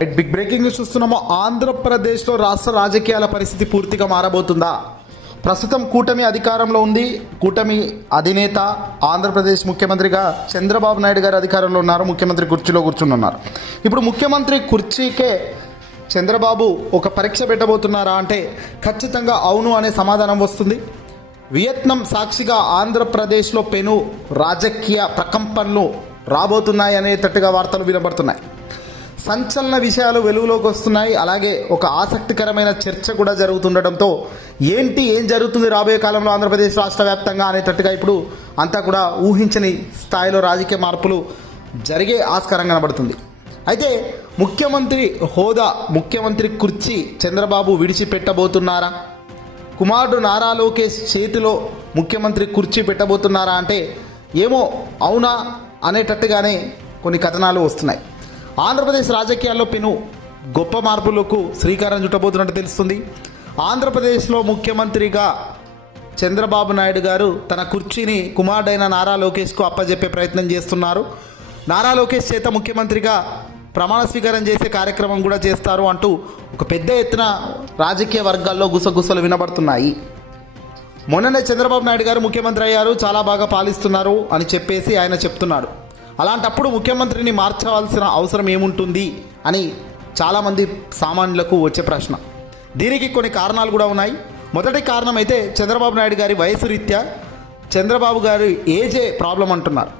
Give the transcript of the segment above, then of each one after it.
Big breaking news చూస్తున్నాము. ఆంధ్రప్రదేశ్లో రాష్ట్ర రాజకీయాల పరిస్థితి పూర్తిగా మారబోతుందా? ప్రస్తుతం కూటమి అధికారంలో ఉంది. కూటమి అధినేత ఆంధ్రప్రదేశ్ ముఖ్యమంత్రిగా చంద్రబాబు నాయుడు గారు అధికారంలో ఉన్నారు. ముఖ్యమంత్రి కుర్చీలో కూర్చున్నారు. ఇప్పుడు ముఖ్యమంత్రి కుర్చీకే చంద్రబాబు ఒక పరీక్ష పెట్టబోతున్నారా అంటే ఖచ్చితంగా అవును అనే సమాధానం వస్తుంది. వియత్నాం సాక్షిగా ఆంధ్రప్రదేశ్లో పెను రాజకీయ ప్రకంపనలు రాబోతున్నాయి అనేటట్టుగా వార్తలు వినబడుతున్నాయి. సంచలన విషయాలు వెలుగులోకి వస్తున్నాయి. అలాగే ఒక ఆసక్తికరమైన చర్చ కూడా జరుగుతుండటంతో ఏం జరుగుతుంది రాబోయే కాలంలో ఆంధ్రప్రదేశ్ రాష్ట్ర వ్యాప్తంగా అనేటట్టుగా ఇప్పుడు అంతా కూడా ఊహించని స్థాయిలో రాజకీయ మార్పులు జరిగే ఆస్కారం కనబడుతుంది. అయితే ముఖ్యమంత్రి హోదా, ముఖ్యమంత్రి కుర్చీ చంద్రబాబు విడిచిపెట్టబోతున్నారా? కుమారుడు నారా లోకేష్ చేతిలో ముఖ్యమంత్రి కుర్చీ పెట్టబోతున్నారా అంటే ఏమో అవునా అనేటట్టుగానే కొన్ని కథనాలు వస్తున్నాయి. ఆంధ్రప్రదేశ్ రాజకీయాల్లో పెను గొప్ప మార్పులకు శ్రీకారం చుట్టబోతున్నట్టు తెలుస్తుంది. ఆంధ్రప్రదేశ్లో ముఖ్యమంత్రిగా చంద్రబాబు నాయుడు గారు తన కుర్చీని కుమారుడైన నారా లోకేష్కు అప్పజెప్పే ప్రయత్నం చేస్తున్నారు. నారా లోకేష్ చేత ముఖ్యమంత్రిగా ప్రమాణ స్వీకారం చేసే కార్యక్రమం కూడా చేస్తారు అంటూ ఒక పెద్ద ఎత్తున రాజకీయ వర్గాల్లో గుసగుసలు వినబడుతున్నాయి. మొన్ననే చంద్రబాబు నాయుడు గారు ముఖ్యమంత్రి అయ్యారు, చాలా బాగా పాలిస్తున్నారు అని చెప్పేసి ఆయన చెప్తున్నాడు. అలాంటప్పుడు ముఖ్యమంత్రిని మార్చవలసిన అవసరం ఏముంటుంది అని చాలామంది సామాన్యులకు వచ్చే ప్రశ్న. దీనికి కొన్ని కారణాలు కూడా ఉన్నాయి. మొదటి కారణం అయితే చంద్రబాబు నాయుడు గారి వయసు రీత్యా చంద్రబాబు గారి ఏజే ప్రాబ్లం అంటున్నారు.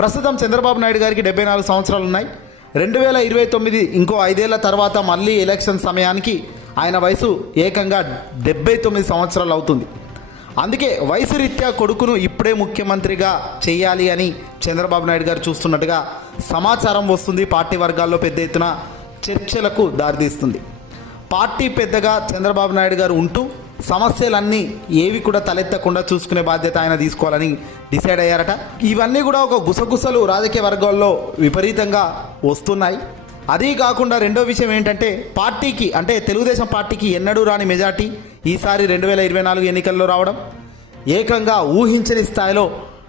ప్రస్తుతం చంద్రబాబు నాయుడు గారికి 74 సంవత్సరాలు ఉన్నాయి. 2029 ఇంకో 5 ఏళ్ల తర్వాత మళ్ళీ ఎలక్షన్ సమయానికి ఆయన వయసు ఏకంగా 79 సంవత్సరాలు అవుతుంది. అందుకే వయసు రీత్యా కొడుకును ఇప్పుడే ముఖ్యమంత్రిగా చేయాలి అని చంద్రబాబు నాయుడు గారు చూస్తున్నట్టుగా సమాచారం వస్తుంది. పార్టీ వర్గాల్లో పెద్ద ఎత్తున చర్చలకు దారితీస్తుంది. పార్టీ పెద్దగా చంద్రబాబు నాయుడు గారు ఉంటూ సమస్యలన్నీ ఏవి కూడా తలెత్తకుండా చూసుకునే బాధ్యత ఆయన తీసుకోవాలని డిసైడ్ అయ్యారట. ఇవన్నీ కూడా ఒక గుసగుసలు రాజకీయ వర్గాల్లో విపరీతంగా వస్తున్నాయి. అదీ కాకుండా రెండో విషయం ఏంటంటే పార్టీకి అంటే తెలుగుదేశం పార్టీకి ఎన్నడూ రాని మెజార్టీ ఈసారి 2024 ఎన్నికల్లో రావడం. ఏకంగా ఊహించని స్థాయిలో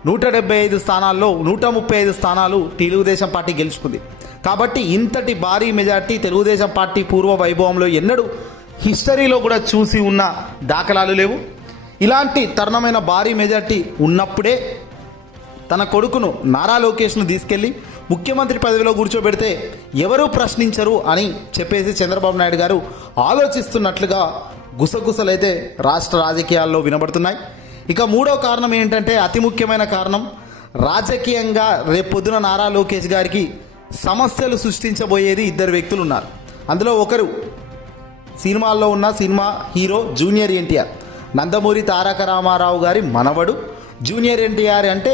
175 స్థానాల్లో 135 స్థానాలు తెలుగుదేశం పార్టీ గెలుచుకుంది. కాబట్టి ఇంతటి భారీ మెజార్టీ తెలుగుదేశం పార్టీ పూర్వ వైభవంలో ఎన్నడూ హిస్టరీలో కూడా చూసి ఉన్న దాఖలాలు లేవు. ఇలాంటి తరుణమైన భారీ మెజార్టీ ఉన్నప్పుడే తన కొడుకును నారా లోకేష్ను తీసుకెళ్లి ముఖ్యమంత్రి పదవిలో కూర్చోబెడితే ఎవరూ ప్రశ్నించరు అని చెప్పేసి చంద్రబాబు నాయుడు గారు ఆలోచిస్తున్నట్లుగా గుసగుసలైతే రాష్ట్ర రాజకీయాల్లో వినబడుతున్నాయి. ఇక మూడో కారణం ఏంటంటే అతి ముఖ్యమైన కారణం, రాజకీయంగా రేపొద్దున నారా లోకేష్ గారికి సమస్యలు సృష్టించబోయేది 2 వ్యక్తులు ఉన్నారు. అందులో ఒకరు సినిమాల్లో ఉన్న సినిమా హీరో జూనియర్ ఎన్టీఆర్, నందమూరి తారక రామారావు గారి మనవడు. జూనియర్ ఎన్టీఆర్ అంటే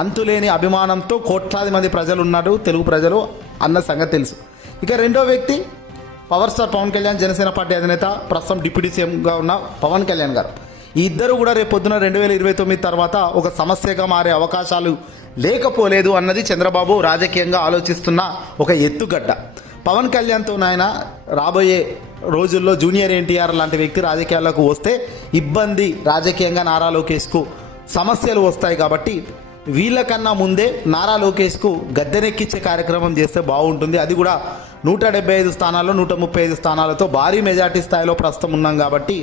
అంతులేని అభిమానంతో కోట్లాది మంది ప్రజలు ఉన్నారు, తెలుగు ప్రజలు అన్న సంగతి తెలుసు. ఇక రెండో వ్యక్తి power star Pawan Kalyan, Janasena party అధినేత, ప్రస్తుతం డిప్యూటీ సీఎంగా ఉన్న పవన్ కళ్యాణ్ గారు. ఈ ఇద్దరు కూడా రేపొద్దున 2029 తర్వాత ఒక సమస్యగా మారే అవకాశాలు లేకపోలేదు అన్నది చంద్రబాబు రాజకీయంగా ఆలోచిస్తున్న ఒక ఎత్తుగడ్డ. పవన్ కళ్యాణ్తో నాయన రాబోయే రోజుల్లో జూనియర్ ఎన్టీఆర్ లాంటి వ్యక్తి రాజకీయాల్లోకి వస్తే ఇబ్బంది, రాజకీయంగా నారా లోకేష్కు సమస్యలు వస్తాయి. కాబట్టి వీళ్ళకన్నా ముందే నారా లోకేష్కు గద్దెనెక్కించే కార్యక్రమం చేస్తే బాగుంటుంది. అది కూడా 175 స్థానాల్లో 135 స్థానాలతో భారీ మెజార్టీ స్థాయిలో ప్రస్తుతం ఉన్నాం. కాబట్టి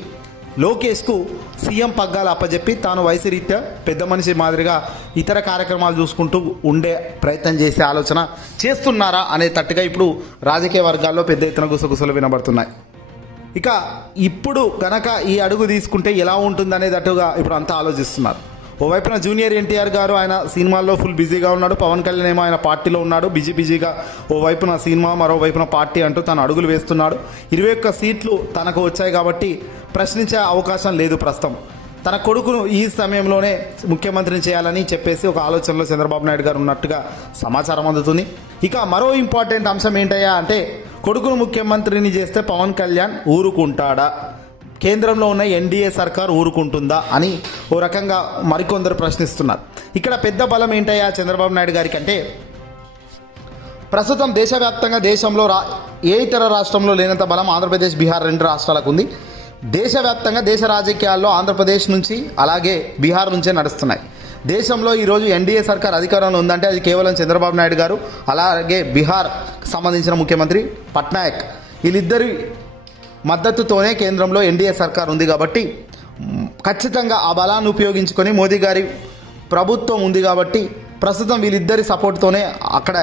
లోకేష్కు సీఎం పగ్గాలు అప్పచెప్పి తాను వయసు రీత్యా పెద్ద మనిషి మాదిరిగా ఇతర కార్యక్రమాలు చూసుకుంటూ ఉండే ప్రయత్నం చేసే ఆలోచన చేస్తున్నారా అనే తట్టుగా ఇప్పుడు రాజకీయ వర్గాల్లో పెద్ద ఎత్తున గుసగుసలు వినబడుతున్నాయి. ఇక ఇప్పుడు కనుక ఈ అడుగు తీసుకుంటే ఎలా ఉంటుంది అనేటట్టుగా ఇప్పుడు అంతా ఆలోచిస్తున్నారు. ఓవైపున జూనియర్ ఎన్టీఆర్ గారు ఆయన సినిమాల్లో ఫుల్ బిజీగా ఉన్నాడు, పవన్ కళ్యాణ్ ఏమో ఆయన పార్టీలో ఉన్నాడు, బిజీగా ఓవైపున సినిమా మరోవైపున పార్టీ అంటూ తను అడుగులు వేస్తున్నాడు. 21 సీట్లు తనకు వచ్చాయి కాబట్టి ప్రశ్నించే అవకాశం లేదు. ప్రస్తుతం తన కొడుకును ఈ సమయంలోనే ముఖ్యమంత్రిని చేయాలని చెప్పేసి ఒక ఆలోచనలో చంద్రబాబు నాయుడు గారు ఉన్నట్టుగా సమాచారం అందుతుంది. ఇక మరో ఇంపార్టెంట్ అంశం ఏంటయ్యా అంటే కొడుకును ముఖ్యమంత్రిని చేస్తే పవన్ కళ్యాణ్ ఊరుకుంటాడా, కేంద్రంలో ఉన్న ఎన్డీఏ సర్కార్ ఊరుకుంటుందా అని ఓ రకంగా మరికొందరు ప్రశ్నిస్తున్నారు. ఇక్కడ పెద్ద బలం ఏంటయ్యా చంద్రబాబు నాయుడు గారికి అంటే ప్రస్తుతం దేశవ్యాప్తంగా దేశంలో ఏ ఇతర రాష్ట్రంలో లేనంత బలం ఆంధ్రప్రదేశ్, బీహార్ 2 రాష్ట్రాలకు ఉంది. దేశవ్యాప్తంగా దేశ రాజకీయాల్లో ఆంధ్రప్రదేశ్ నుంచి అలాగే బీహార్ నుంచే నడుస్తున్నాయి. దేశంలో ఈరోజు ఎన్డీఏ సర్కార్ అధికారంలో ఉందంటే అది కేవలం చంద్రబాబు నాయుడు గారు అలాగే బీహార్ సంబంధించిన ముఖ్యమంత్రి పట్నాయక్, వీళ్ళిద్దరి మద్దతుతోనే కేంద్రంలో ఎన్డీఏ సర్కార్ ఉంది కాబట్టి ఖచ్చితంగా ఆ బలాన్ని ఉపయోగించుకొని మోదీ గారి ప్రభుత్వం ఉంది కాబట్టి ప్రస్తుతం వీళ్ళిద్దరి సపోర్ట్తోనే అక్కడ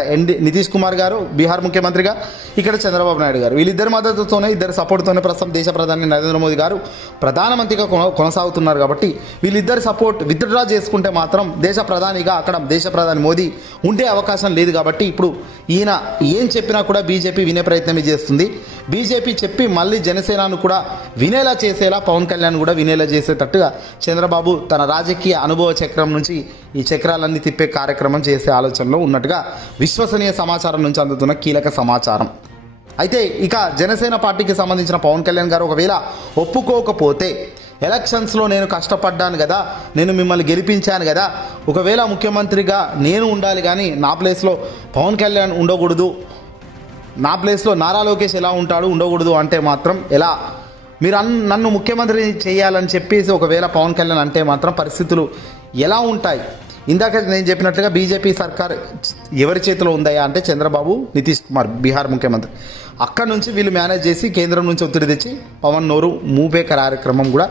నితీష్ కుమార్ గారు బీహార్ ముఖ్యమంత్రిగా, ఇక్కడ చంద్రబాబు నాయుడు గారు, వీళ్ళిద్దరి మద్దతుతోనే ఇద్దరి సపోర్ట్తోనే ప్రస్తుతం దేశ ప్రధాని నరేంద్ర మోదీ గారు ప్రధానమంత్రిగా కొనసాగుతున్నారు. కాబట్టి వీళ్ళిద్దరి సపోర్ట్ విత్డ్రా చేసుకుంటే మాత్రం దేశ ప్రధానిగా అక్కడ దేశ ప్రధాని మోదీ ఉండే అవకాశం లేదు. కాబట్టి ఇప్పుడు ఈయన ఏం చెప్పినా కూడా బీజేపీ వినే ప్రయత్నమే చేస్తుంది. బీజేపీ చెప్పి మళ్ళీ జనసేనను కూడా వినేలా చేసేలా, పవన్ కళ్యాణ్ కూడా వినేలా చేసేటట్టుగా చంద్రబాబు తన రాజకీయ అనుభవ చక్రం నుంచి ఈ చక్రాలన్నీ తిప్పే కార్యక్రమం చేసే ఆలోచనలో ఉన్నట్టుగా విశ్వసనీయ సమాచారం నుంచి అందుతున్న కీలక సమాచారం. అయితే ఇక జనసేన పార్టీకి సంబంధించిన పవన్ కళ్యాణ్ గారు ఒకవేళ ఒప్పుకోకపోతే, ఎలక్షన్స్లో నేను కష్టపడ్డాను కదా, నేను మిమ్మల్ని గెలిపించాను కదా, ఒకవేళ ముఖ్యమంత్రిగా నేను ఉండాలి కానీ నా ప్లేస్లో పవన్ కళ్యాణ్ ఉండకూడదు, నా ప్లేస్లో నారా లోకేష్ ఎలా ఉంటాడు ఉండకూడదు అంటే మాత్రం ఎలా, మీరు నన్ను ముఖ్యమంత్రి చేయాలని చెప్పేసి ఒకవేళ పవన్ కళ్యాణ్ అంటే మాత్రం పరిస్థితులు ఎలా ఉంటాయి? ఇందాక నేను చెప్పినట్లుగా బీజేపీ సర్కార్ ఎవరి చేతిలో ఉందయ్యా అంటే చంద్రబాబు, నితీష్ కుమార్ బీహార్ ముఖ్యమంత్రి, అక్కడ నుంచి వీళ్ళు మేనేజ్ చేసి కేంద్రం నుంచి ఒత్తిడి తెచ్చి పవన్ నోరు మూపే కార్యక్రమం కూడా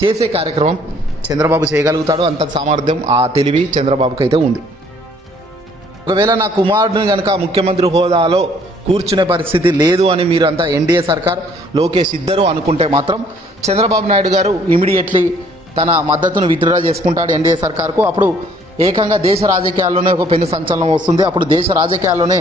చేసే కార్యక్రమం చంద్రబాబు చేయగలుగుతాడు. అంత సామర్థ్యం, ఆ తెలివి చంద్రబాబుకి అయితే ఉంది. ఒకవేళ నా కుమారుడిని కనుక ముఖ్యమంత్రి హోదాలో కూర్చునే పరిస్థితి లేదు అని మీరు అంతా ఎన్డీఏ సర్కార్, లోకేష్ ఇద్దరు అనుకుంటే మాత్రం చంద్రబాబు నాయుడు గారు ఇమీడియట్లీ తన మద్దతును విత్డ్రా చేసుకుంటాడు ఎన్డీఏ సర్కార్కు. అప్పుడు ఏకంగా దేశ రాజకీయాల్లోనే ఒక పెను సంచలనం వస్తుంది. అప్పుడు దేశ రాజకీయాల్లోనే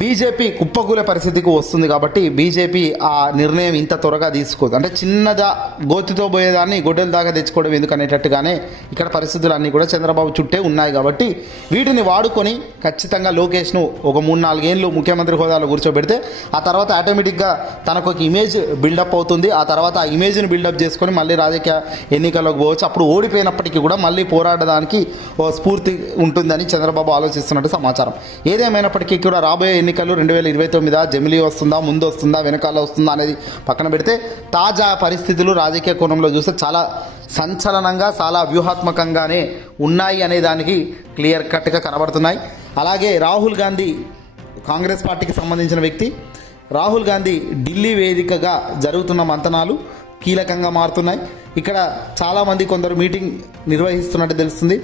బీజేపీ కుప్పకూలే పరిస్థితికి వస్తుంది. కాబట్టి బీజేపీ ఆ నిర్ణయం ఇంత త్వరగా తీసుకోదు. అంటే చిన్నదా గోతితో పోయేదాన్ని గొడ్డల దాకా తెచ్చుకోవడం ఎందుకనేటట్టుగానే ఇక్కడ పరిస్థితులు అన్నీ కూడా చంద్రబాబు చుట్టే ఉన్నాయి. కాబట్టి వీటిని వాడుకొని ఖచ్చితంగా లోకేష్ను ఒక 3-4 ఏళ్ళు ముఖ్యమంత్రి హోదాలో కూర్చోబెడితే ఆ తర్వాత ఆటోమేటిక్గా తనకు ఒక ఇమేజ్ బిల్డప్ అవుతుంది. ఆ తర్వాత ఆ ఇమేజ్ని బిల్డప్ చేసుకొని మళ్ళీ రాజకీయ ఎన్నికల్లోకి పోవచ్చు. అప్పుడు ఓడిపోయినప్పటికీ కూడా మళ్ళీ పోరాడడానికి ఓ స్ఫూర్తి ఉంటుందని చంద్రబాబు ఆలోచిస్తున్నట్టు సమాచారం. ఏదేమైనప్పటికీ కూడా రాబోయే ఎన్నికలు 2029 జమిలీ వస్తుందా, ముందు వస్తుందా, వెనకాల వస్తుందా అనేది పక్కన పెడితే తాజా పరిస్థితులు రాజకీయ కోణంలో చూస్తే చాలా సంచలనంగా, చాలా వ్యూహాత్మకంగానే ఉన్నాయి అనే దానికి క్లియర్ కట్గా కనబడుతున్నాయి. అలాగే రాహుల్ గాంధీ, కాంగ్రెస్ పార్టీకి సంబంధించిన వ్యక్తి రాహుల్ గాంధీ ఢిల్లీ వేదికగా జరుగుతున్న మంతనాలు కీలకంగా మారుతున్నాయి. ఇక్కడ చాలామంది కొందరు మీటింగ్ నిర్వహిస్తున్నట్టు తెలుస్తుంది.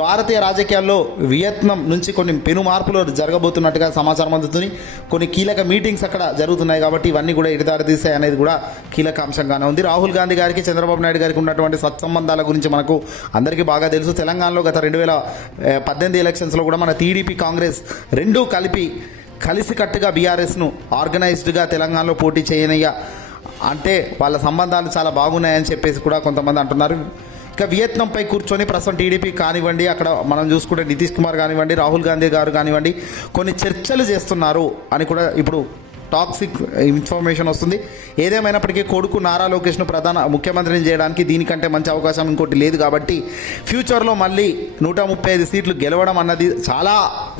భారతీయ రాజకీయాల్లో వియత్నాం నుంచి కొన్ని పెను మార్పులు జరగబోతున్నట్టుగా సమాచారం అందుతుంది. కొన్ని కీలక మీటింగ్స్ అక్కడ జరుగుతున్నాయి. కాబట్టి ఇవన్నీ కూడా ఎడదారి తీసాయి అనేది కూడా కీలక అంశంగానే ఉంది. రాహుల్ గాంధీ గారికి చంద్రబాబు నాయుడు గారికి ఉన్నటువంటి సత్సంబంధాల గురించి మనకు అందరికీ బాగా తెలుసు. తెలంగాణలో గత 2018 ఎలక్షన్స్లో కూడా మన టీడీపీ, కాంగ్రెస్ రెండూ కలిసికట్టుగా బీఆర్ఎస్ను ఆర్గనైజ్డ్గా తెలంగాణలో పోటీ చేయనయ్యా అంటే వాళ్ళ సంబంధాలు చాలా బాగున్నాయని చెప్పేసి కూడా కొంతమంది అంటున్నారు. ఇక వియత్నాంపై కూర్చొని ప్రస్తుతం టీడీపీ కానివ్వండి, అక్కడ మనం చూసుకుంటే నితీష్ కుమార్ కానివ్వండి, రాహుల్ గాంధీ గారు కానివ్వండి, కొన్ని చర్చలు చేస్తున్నారు అని కూడా ఇప్పుడు టాక్సిక్ ఇన్ఫర్మేషన్ వస్తుంది. ఏదేమైనప్పటికీ కొడుకు నారా లోకేష్ను ప్రధాన ముఖ్యమంత్రిని చేయడానికి దీనికంటే మంచి అవకాశం ఇంకోటి లేదు. కాబట్టి ఫ్యూచర్లో మళ్ళీ 135 సీట్లు గెలవడం అన్నది చాలా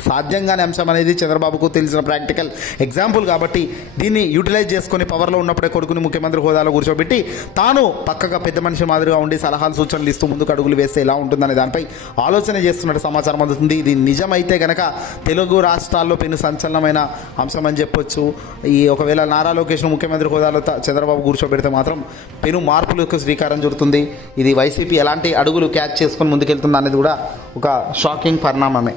సాధ్యంగానే అంశం అనేది చంద్రబాబుకు తెలిసిన ప్రాక్టికల్ ఎగ్జాంపుల్. కాబట్టి దీన్ని యూటిలైజ్ చేసుకొని పవర్లో ఉన్నప్పుడే కొడుకుని ముఖ్యమంత్రి హోదాలో కూర్చోబెట్టి తాను పక్కగా పెద్ద మనిషి మాదిరిగా ఉండి సలహాలు సూచనలు ఇస్తూ ముందుకు అడుగులు వేస్తే ఎలా ఉంటుందనే దానిపై ఆలోచన చేస్తున్నట్టు సమాచారం అందుతుంది. ఇది నిజమైతే గనక తెలుగు రాష్ట్రాల్లో పెను సంచలనమైన అంశం అని చెప్పొచ్చు. ఈ ఒకవేళ నారా లోకేష్ ముఖ్యమంత్రి హోదాలో చంద్రబాబు కూర్చోబెడితే మాత్రం పెను మార్పులకు శ్రీకారం చుడుతుంది. ఇది వైసీపీ ఎలాంటి అడుగులు క్యాచ్ చేసుకొని ముందుకెళ్తుంది అనేది కూడా ఒక షాకింగ్ పరిణామమే.